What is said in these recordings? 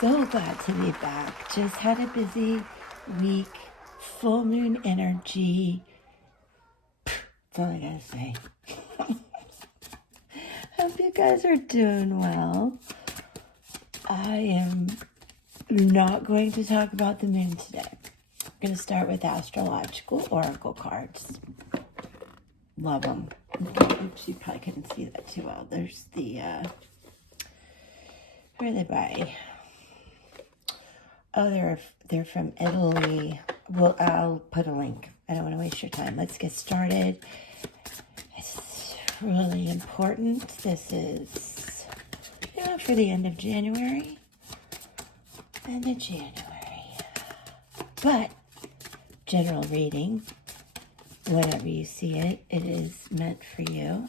So glad to be back. Just had a busy week. Full moon energy. That's all I gotta say. Hope you guys are doing well. I am not going to talk about the moon today. I'm going to start with astrological oracle cards. Love them. Oops, you probably couldn't see that too well. There's the, where are they by? Oh, they're from Italy. Well, I'll put a link. I don't want to waste your time. Let's get started. It's really important. This is, for the end of January. But general reading, whenever you see it, it is meant for you.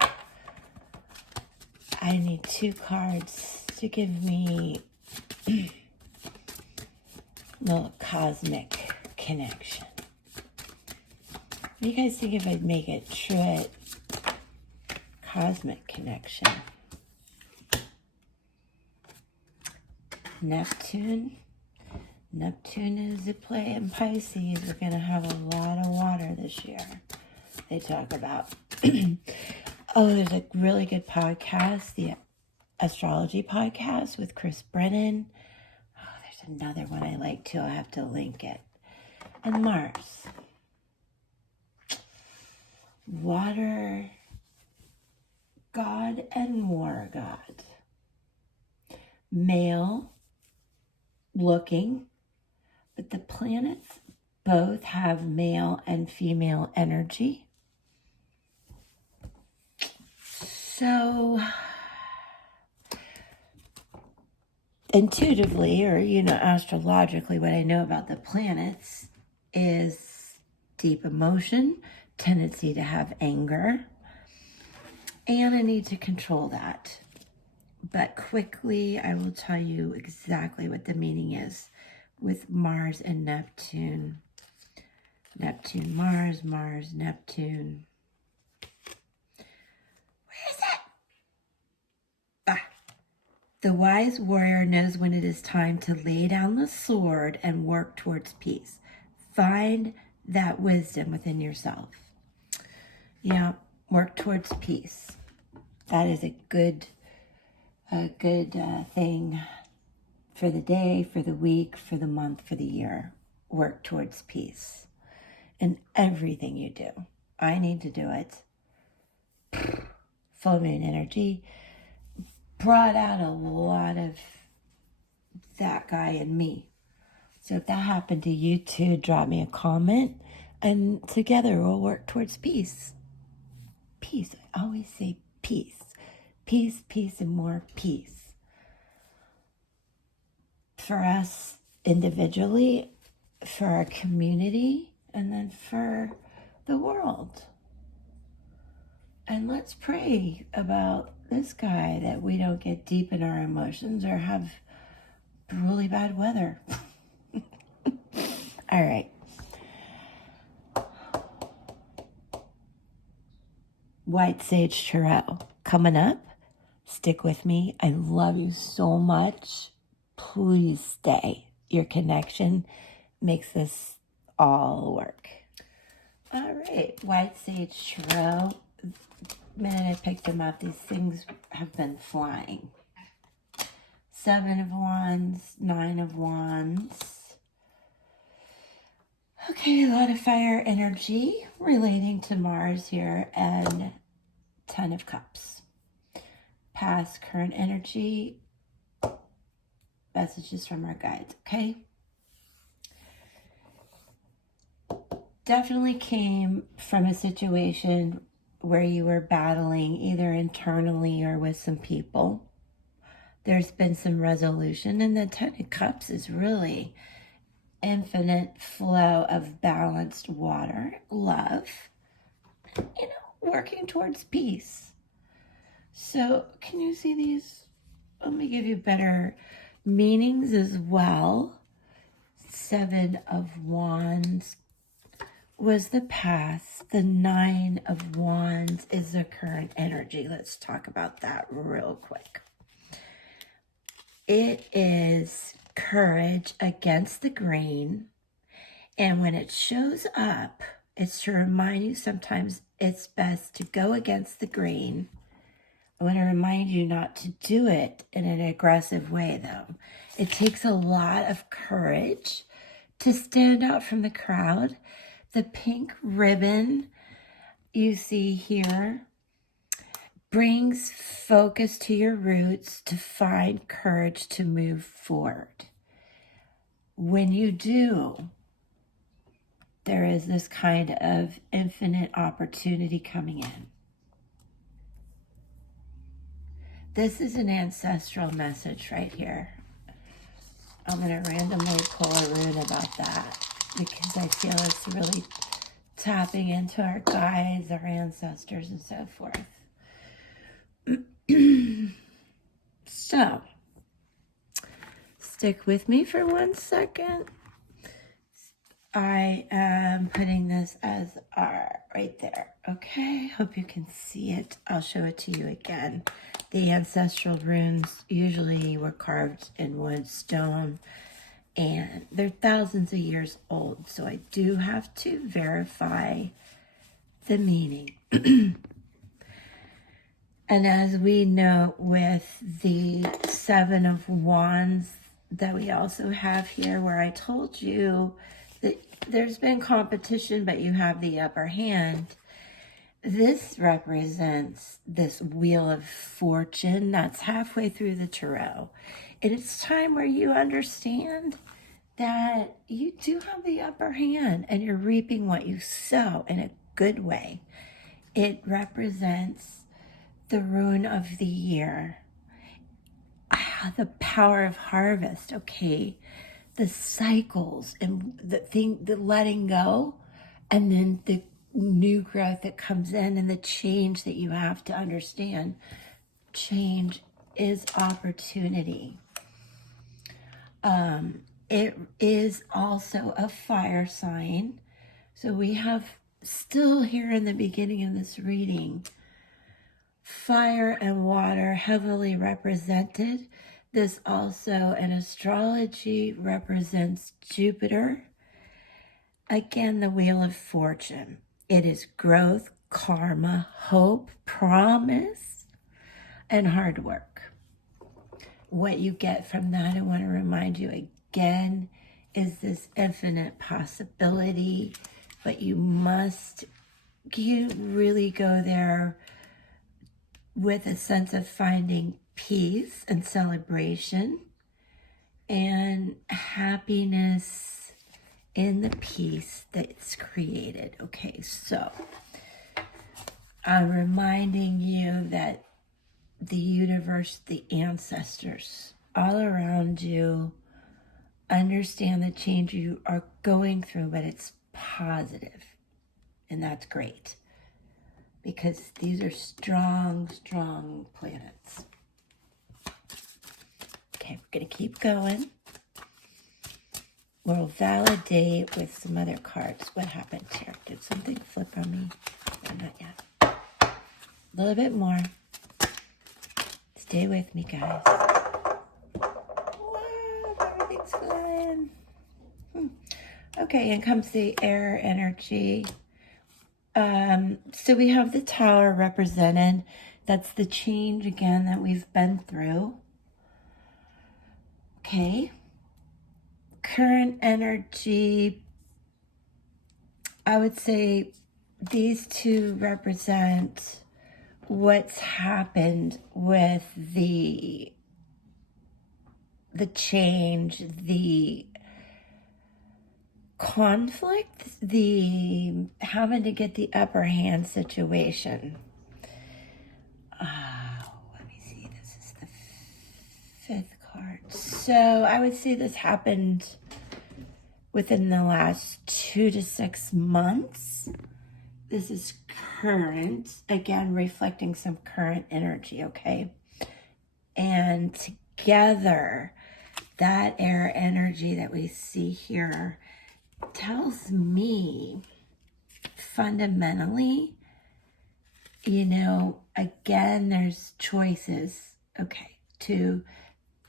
I need 2 cards to give me little cosmic connection. What do you guys think if I'd make it true cosmic connection? Neptune is at play in Pisces. We're going to have a lot of water this year. They talk about. Oh, there's a really good podcast, the Astrology podcast with Chris Brennan. There's another one I like too. I'll have to link it. And Mars. Water god and war god. Male looking, but the planets both have male and female energy. So intuitively, or astrologically, what I know about the planets is deep emotion, tendency to have anger, and a need to control that. But quickly, I will tell you exactly what the meaning is with Mars and Neptune. Neptune, Mars, Mars, Neptune. Where is it? The wise warrior knows when it is time to lay down the sword and work towards peace. Find that wisdom within yourself. Yeah, work towards peace. That is a good thing for the day, for the week, for the month, for the year. Work towards peace in everything you do. I need to do it. Full moon energy brought out a lot of that guy in me. So if that happened to you too, drop me a comment and together we'll work towards peace. Peace. I always say peace. Peace, peace, and more peace. For us individually, for our community, and then for the world. And let's pray about this guy that we don't get deep in our emotions or have really bad weather. All right. White Sage Tarot coming up. Stick with me. I love you so much. Please stay. Your connection makes this all work. All right. White Sage Tarot. The minute I picked them up, these things have been flying. 7 of Wands, 9 of Wands. Okay, a lot of fire energy relating to Mars here, and 10 of Cups. Past, current energy, messages from our guides, okay? Definitely came from a situation where you were battling either internally or with some people. There's been some resolution, and the 10 of Cups is really infinite flow of balanced water, love, working towards peace. So can you see these? Let me give you better meanings as well. 7 of Wands was the past. The 9 of Wands is the current energy. Let's talk about that real quick. It is courage against the grain. And when it shows up, it's to remind you sometimes it's best to go against the grain. I want to remind you not to do it in an aggressive way, though. It takes a lot of courage to stand out from the crowd. The pink ribbon you see here brings focus to your roots to find courage to move forward. When you do, there is this kind of infinite opportunity coming in. This is an ancestral message right here. I'm going to randomly pull a rune about that because I feel it's really tapping into our guides, our ancestors, and so forth. So, stick with me for 1 second. I am putting this as R right there. Okay, hope you can see it. I'll show it to you again. The ancestral runes usually were carved in wood, stone, and they're thousands of years old. So I do have to verify the meaning. And as we know with the 7 of Wands that we also have here, where I told you that there's been competition, but you have the upper hand. This represents this Wheel of Fortune that's halfway through the tarot. And it's time where you understand that you do have the upper hand and you're reaping what you sow in a good way. It represents the rune of the year. The power of harvest, okay? The cycles and the letting go, and then the new growth that comes in and the change that you have to understand. Change is opportunity. It is also a fire sign. So we have still here in the beginning of this reading, fire and water heavily represented. This also in astrology represents Jupiter. Again, the Wheel of Fortune. It is growth, karma, hope, promise, and hard work. What you get from that, I want to remind you again, is this infinite possibility, but you really go there with a sense of finding peace and celebration and happiness in the peace that's created. Okay, so I'm reminding you that the universe, the ancestors all around you understand the change you are going through, but it's positive, and that's great. Because these are strong, strong planets. Okay, we're going to keep going. We'll validate with some other cards. What happened here? Did something flip on me? No, not yet. A little bit more. Stay with me, guys. Wow, everything's flying. Okay, in comes the air energy. So we have the Tower represented. That's the change again that we've been through. Okay. Current energy, I would say these two represent what's happened with the change, the conflict, the having to get the upper hand situation. Let me see, this is the 5th card. So I would say this happened within the last 2 to 6 months. This is current, again, reflecting some current energy, okay? And together, that air energy that we see here tells me fundamentally, again, there's choices, okay, 2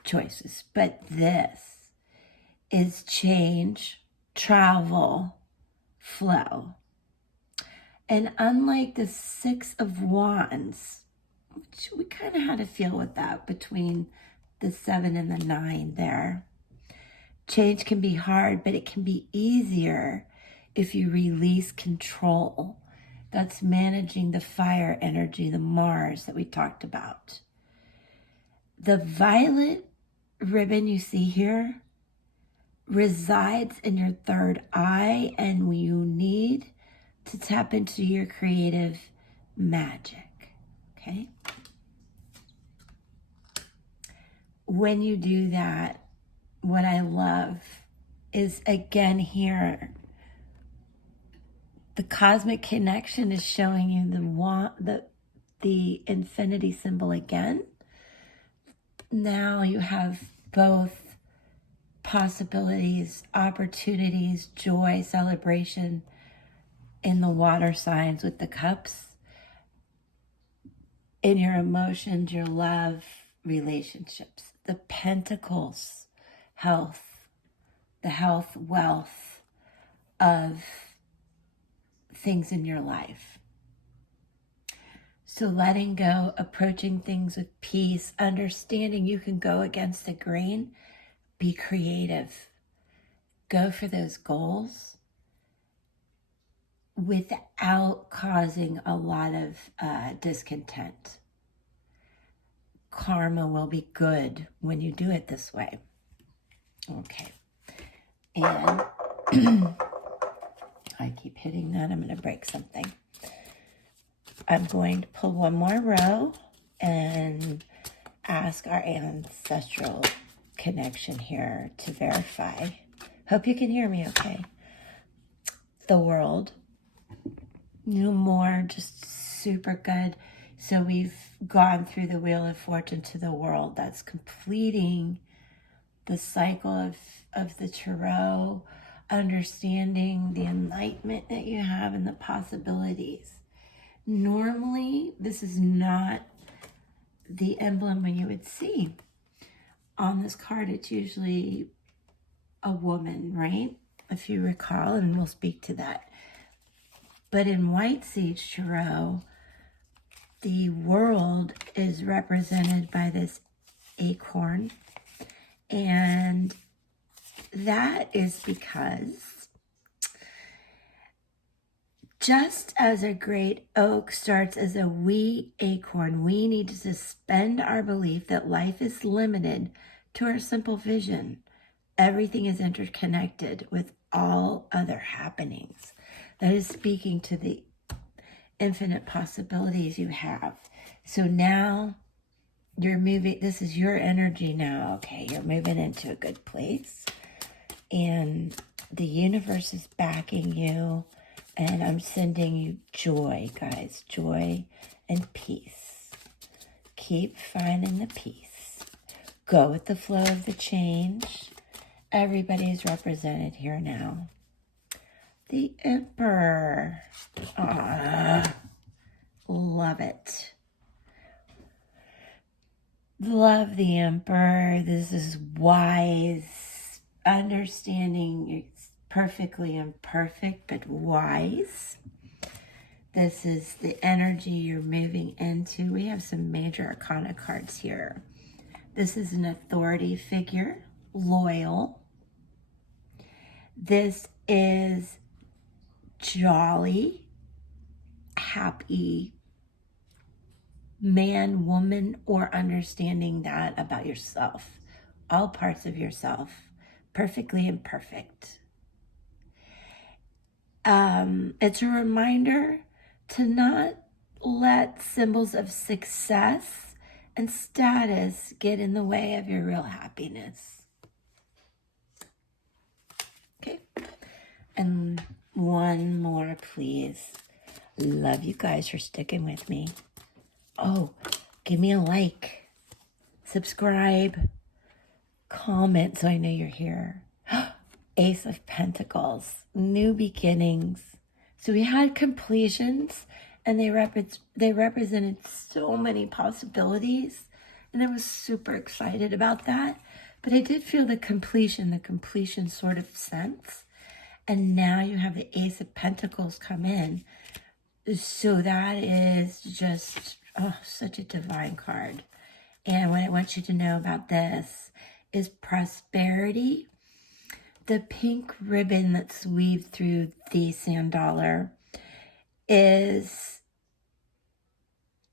choices, but this is change, travel, flow. And unlike the Six of Wands, which we kind of had to feel with that between the 7 and the 9 there, change can be hard, but it can be easier if you release control. That's managing the fire energy, the Mars that we talked about. The violet ribbon you see here resides in your third eye, and you need to tap into your creative magic, okay? When you do that, what I love is, again here, the cosmic connection is showing you the infinity symbol again. Now you have both possibilities, opportunities, joy, celebration in the water signs with the cups, in your emotions, your love, relationships. The pentacles, health, the health, wealth of things in your life. So letting go, approaching things with peace, understanding you can go against the grain, be creative, go for those goals without causing a lot of discontent. Karma will be good when you do it this way. Okay. And I keep hitting that. I'm going to break something. I'm going to pull one more row and ask our ancestral connection here to verify. Hope you can hear me okay. The world. No more, just super good. So we've gone through the Wheel of Fortune to the world. That's completing the cycle of the tarot, understanding the enlightenment that you have and the possibilities. Normally, this is not the emblem you would see. On this card, it's usually a woman, right? If you recall, and we'll speak to that. But in White Sage Tarot, the world is represented by this acorn. And that is because just as a great oak starts as a wee acorn, we need to suspend our belief that life is limited to our simple vision. Everything is interconnected with all other happenings. That is speaking to the infinite possibilities you have. So now you're moving, this is your energy now, okay? You're moving into a good place. And the universe is backing you. And I'm sending you joy, guys. Joy and peace. Keep finding the peace. Go with the flow of the change. Everybody's represented here now. The Emperor. Love it. Love the Emperor. This is wise, understanding. It's perfectly imperfect, but wise. This is the energy you're moving into. We have some major arcana cards here. This is an authority figure, loyal. This is jolly, happy, man, woman, or understanding that about yourself. All parts of yourself, perfectly imperfect. It's a reminder to not let symbols of success and status get in the way of your real happiness. Okay. And one more, please. Love you guys for sticking with me. Oh, give me a like, subscribe, comment so I know you're here. Ace of Pentacles, new beginnings. So we had completions, and they represented so many possibilities And I was super excited about that. But I did feel the completion sort of sense. And now you have the Ace of Pentacles come in. So that is just, oh, such a divine card. And what I want you to know about this is prosperity. The pink ribbon that's weaved through the sand dollar is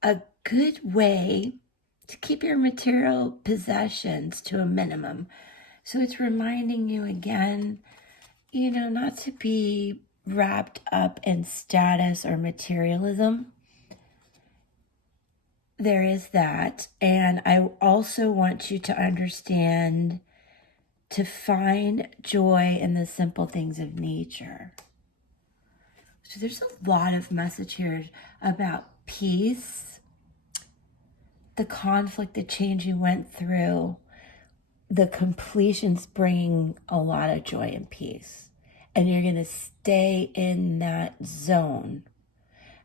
a good way to keep your material possessions to a minimum. So it's reminding you again, you know, not to be wrapped up in status or materialism. There is that. And I also want you to understand to find joy in the simple things of nature. So there's a lot of message here about peace, the conflict, the change you went through, the completions bringing a lot of joy and peace. And you're going to stay in that zone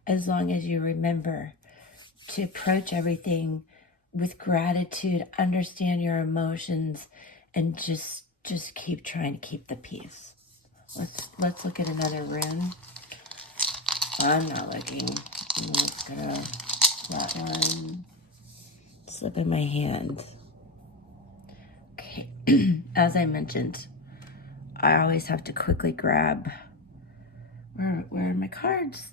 as long as you remember to approach everything with gratitude, understand your emotions, and just keep trying to keep the peace. Let's look at another rune. I'm not looking. Let's go that one. Slip in my hand. Okay. As I mentioned, I always have to quickly grab. Where are my cards?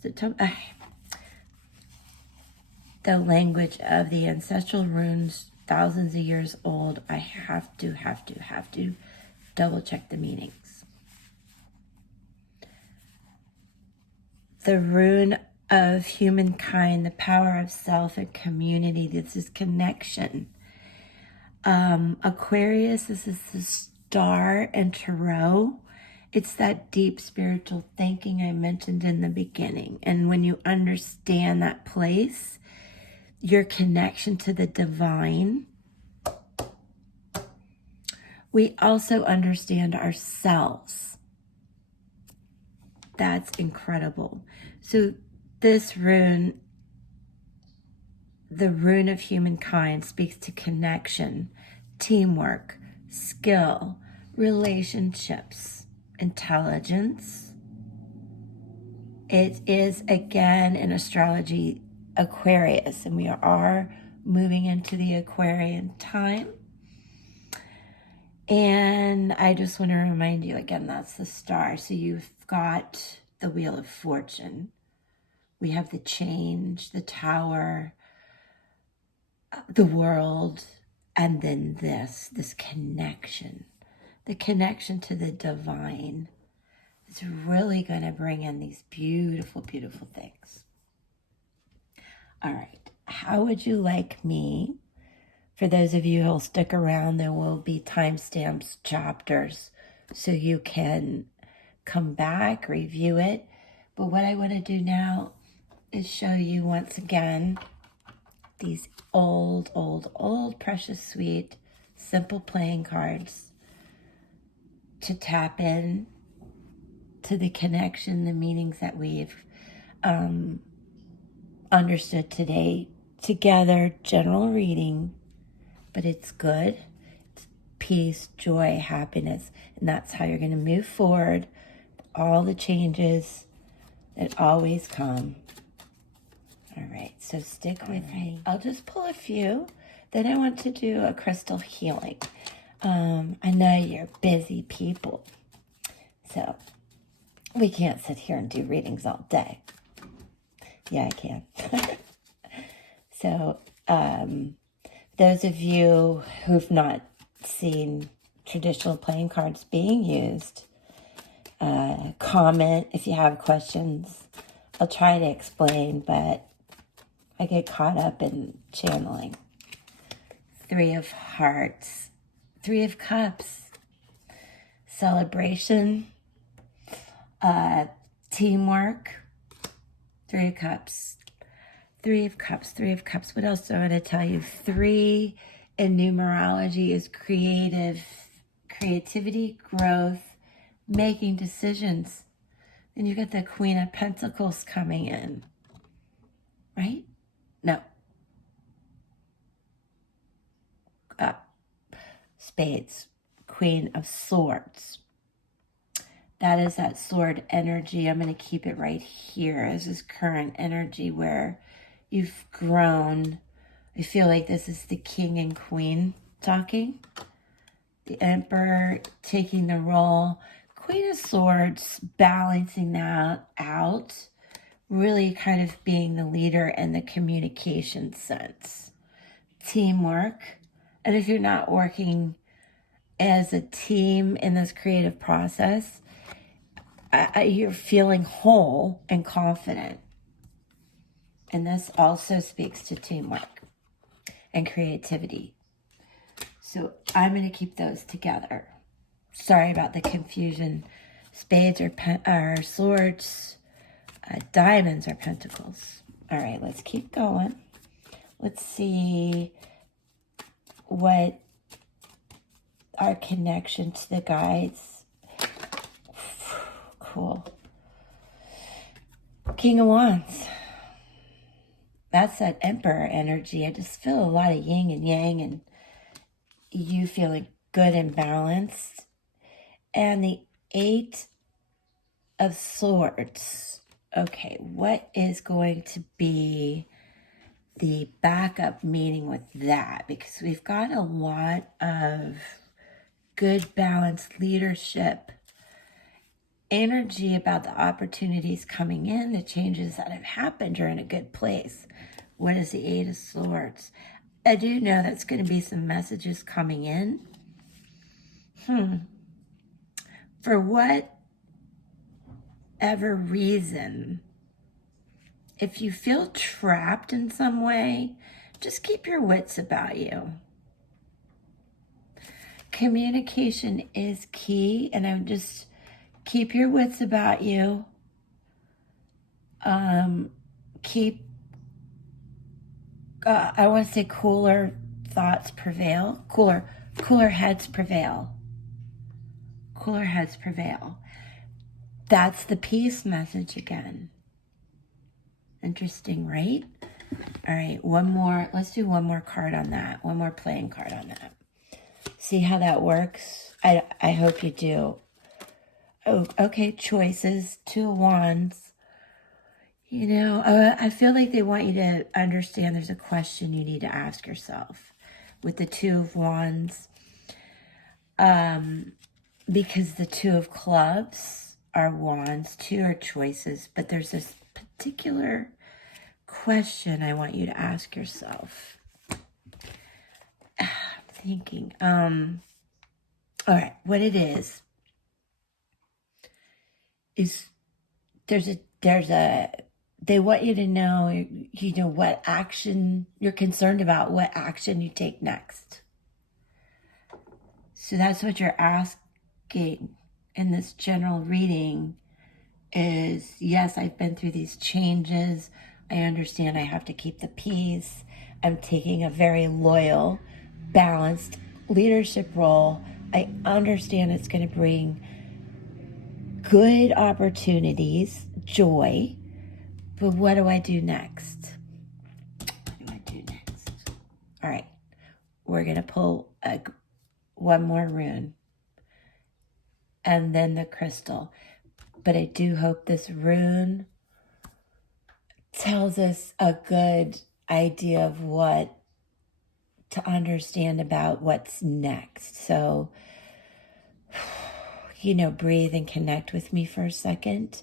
The language of the ancestral runes, thousands of years old. I have to double check the meanings. The rune of humankind, the power of self and community. This is connection. Aquarius, this is the star, and Tarot. It's that deep spiritual thinking I mentioned in the beginning. And when you understand that place, your connection to the divine, we also understand ourselves. That's incredible. So this rune, the rune of humankind, speaks to connection, teamwork, skill, relationships, intelligence. It is, again, in astrology, Aquarius, and we are moving into the Aquarian time. And I just want to remind you again, that's the star. So you've got the Wheel of Fortune. We have the change, the Tower, the world, and then this connection. The connection to the divine is really going to bring in these beautiful, beautiful things. All right. How would you like me? For those of you who'll stick around, there will be timestamps, chapters, so you can come back, review it. But what I want to do now is show you once again these old, precious, sweet, simple playing cards to tap in to the connection, the meanings that we've understood today. Together, general reading, but it's good. It's peace, joy, happiness, and that's how you're going to move forward. All the changes that always come. All right, so stick with me. I'll just pull a few. Then I want to do a crystal healing. I know you're busy people, so we can't sit here and do readings all day. Yeah, I can. So, those of you who've not seen traditional playing cards being used, comment if you have questions. I'll try to explain, but I get caught up in channeling. 3 of Hearts, 3 of Cups, celebration, teamwork, 3 of Cups, 3 of Cups, 3 of Cups. What else do I want to tell you? 3 in numerology is creativity, growth, making decisions. Then you got the Queen of Pentacles coming in, right? No. spades, Queen of Swords. That is that sword energy. I'm going to keep it right here. This is current energy where you've grown. I feel like this is the king and queen talking. The emperor taking the role. Queen of Swords balancing that out. Really kind of being the leader in the communication sense. Teamwork. And if you're not working as a team in this creative process, you're feeling whole and confident. And this also speaks to teamwork and creativity. So I'm going to keep those together. Sorry about the confusion. Spades are swords. Diamonds are pentacles. All right, let's keep going. Let's see what our connection to the guides. Cool. King of Wands. That's that emperor energy. I just feel a lot of yin and yang and you feeling good and balanced. And the Eight of Swords. Okay, what is going to be the backup meaning with that? Because we've got a lot of good balanced leadership energy about the opportunities coming in, the changes that have happened are in a good place. What is the Eight of Swords? I do know that's going to be some messages coming in. For whatever reason, if you feel trapped in some way, just keep your wits about you. Communication is key, and I would just keep your wits about you. I want to say cooler thoughts prevail. Cooler heads prevail. Cooler heads prevail. That's the peace message again. Interesting, right? All right, one more. Let's do one more card on that. One more playing card on that. See how that works? I hope you do. Oh, okay, choices. Two of Wands. You know, I feel like they want you to understand there's a question you need to ask yourself with the Two of Wands. Because the Two of Clubs are wands, two are choices, but there's this particular question I want you to ask yourself. I'm thinking, all right, what it is they want you to know, what action you're concerned about, what action you take next. So that's what you're asking in this general reading is, yes, I've been through these changes. I understand I have to keep the peace. I'm taking a very loyal, balanced leadership role. I understand it's going to bring good opportunities, joy, but what do I do next? All right, we're going to pull one more rune and then the crystal. But I do hope this rune tells us a good idea of what to understand about what's next. So, breathe and connect with me for a second.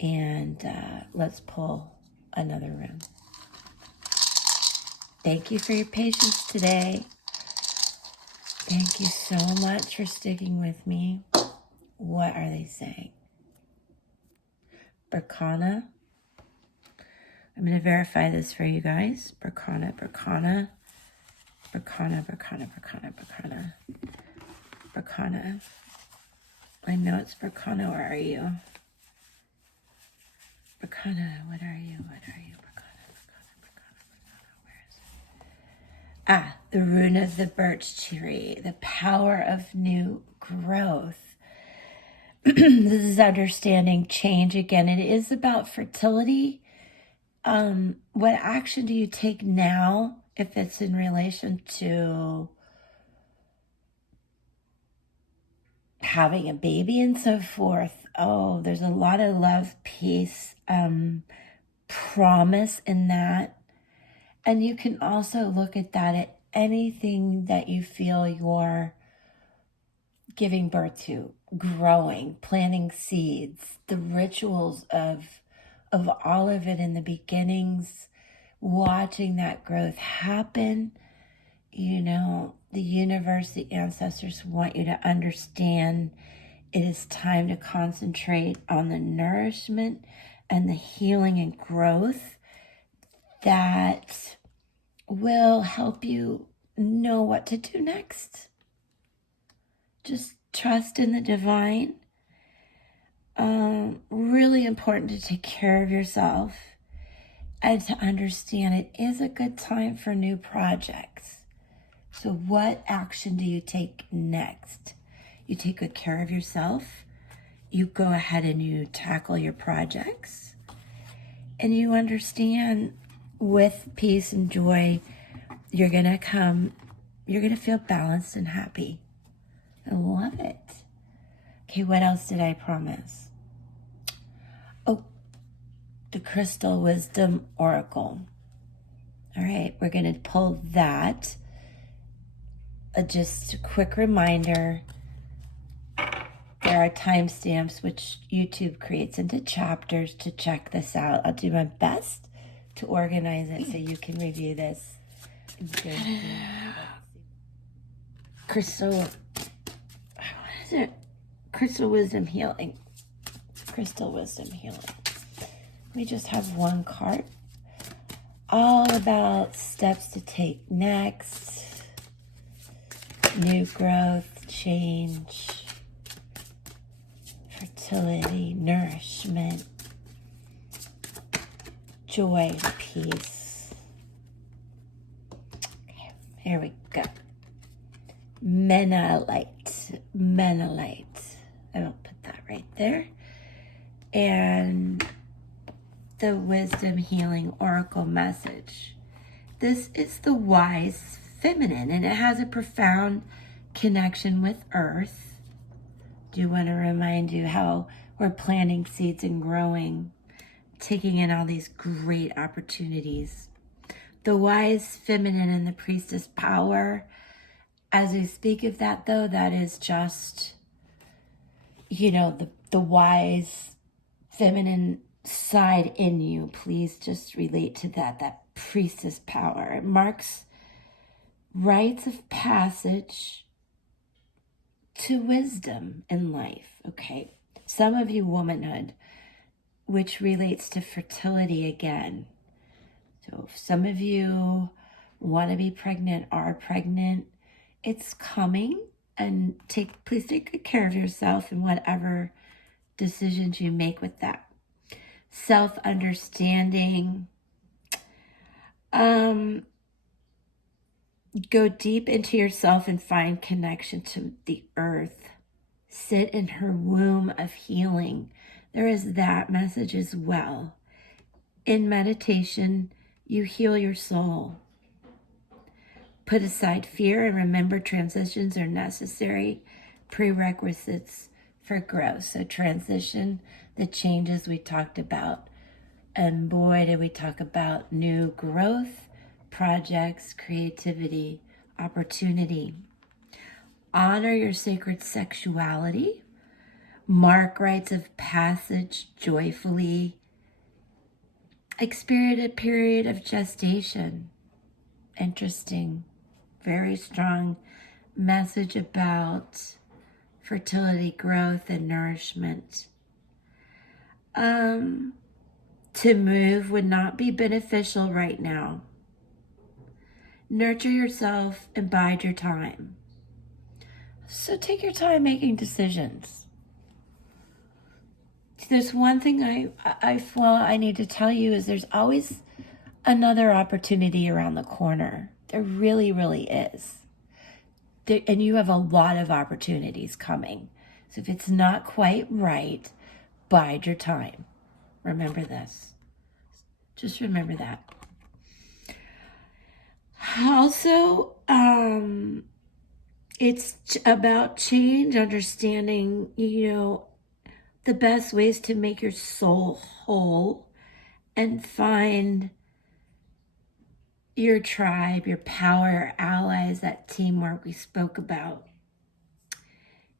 And let's pull another rune. Thank you for your patience today. Thank you so much for sticking with me. What are they saying? Berkana. I'm going to verify this for you guys. Berkana. I know it's Berkana. Where are you? Berkana, what are you? Berkana. Where is it? The rune of the birch tree. The power of new growth. This is understanding change again. It is about fertility. What action do you take now if it's in relation to having a baby and so forth. Oh, there's a lot of love, peace, promise in that. And you can also look at that at anything that you feel you're giving birth to, growing, planting seeds, the rituals of all of it in the beginnings, watching that growth happen. You know, the universe, the ancestors want you to understand it is time to concentrate on the nourishment and the healing and growth that will help you know what to do next. Just trust in the divine. Really important to take care of yourself and to understand it is a good time for new projects. So what action do you take next? You take good care of yourself. You go ahead and you tackle your projects. And you understand with peace and joy, you're going to feel balanced and happy. I love it. Okay, what else did I promise? Oh, the Crystal Wisdom Oracle. All right, we're going to pull that. Just a quick reminder, there are timestamps which YouTube creates into chapters to check this out. I'll do my best to organize it so you can review this. Crystal, what is it? Crystal Wisdom Healing. Crystal Wisdom Healing. We just have one card. All about steps to take next. New growth, change, fertility, nourishment, joy, peace. Okay, here we go. Menalite. I will put that right there. And the Wisdom Healing Oracle message. This is the wise feminine, and it has a profound connection with Earth. Do want to remind you how we're planting seeds and growing, taking in all these great opportunities. The wise feminine and the priestess power. As we speak of that, though, that is just, you know, the wise feminine side in you. Please just relate to that priestess power. It marks rites of passage to wisdom in life, okay? Some of you, womanhood, which relates to fertility again. So if some of you want to be pregnant, are pregnant, it's coming, and please take good care of yourself in whatever decisions you make with that. Self-understanding. Go deep into yourself and find connection to the earth. Sit in her womb of healing. There is that message as well. In meditation, you heal your soul. Put aside fear and remember transitions are necessary prerequisites for growth. So transition, the changes we talked about. And boy, did we talk about new growth, projects, creativity, opportunity. Honor your sacred sexuality. Mark rites of passage joyfully. Experience a period of gestation. Interesting. Very strong message about fertility, growth, and nourishment. To move would not be beneficial right now. Nurture yourself and bide your time. So take your time making decisions. There's one thing I feel I need to tell you is there's always another opportunity around the corner. There really, really is. And you have a lot of opportunities coming. So if it's not quite right, bide your time. Remember this. Just remember that. Also, It's about change, understanding, the best ways to make your soul whole and find your tribe, your power, your allies, that teamwork we spoke about.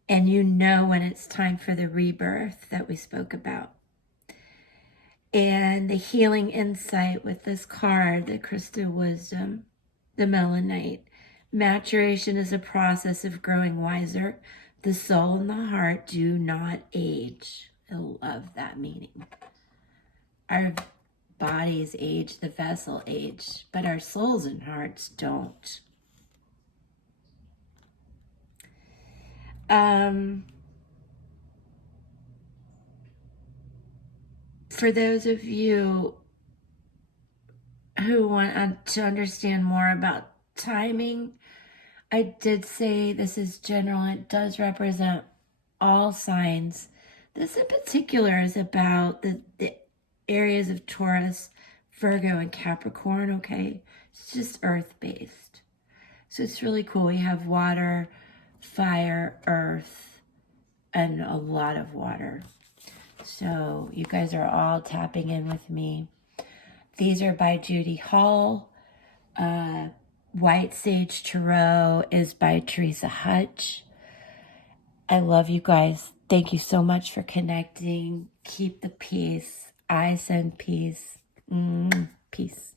And when it's time for the rebirth that we spoke about. And the healing insight with this card, the crystal wisdom, the melanite. Maturation is a process of growing wiser. The soul and the heart do not age. I love that meaning. Our bodies age, the vessel age, but our souls and hearts don't. For those of you who want to understand more about timing, I did say this is general. It does represent all signs. This in particular is about the areas of Taurus, Virgo, and Capricorn, okay? It's just earth-based. So it's really cool. We have water, fire, earth, and a lot of water. So you guys are all tapping in with me. These are by Judy Hall. White Sage Tarot is by Teresa Hutch. I love you guys. Thank you so much for connecting. Keep the peace. I send peace. Peace.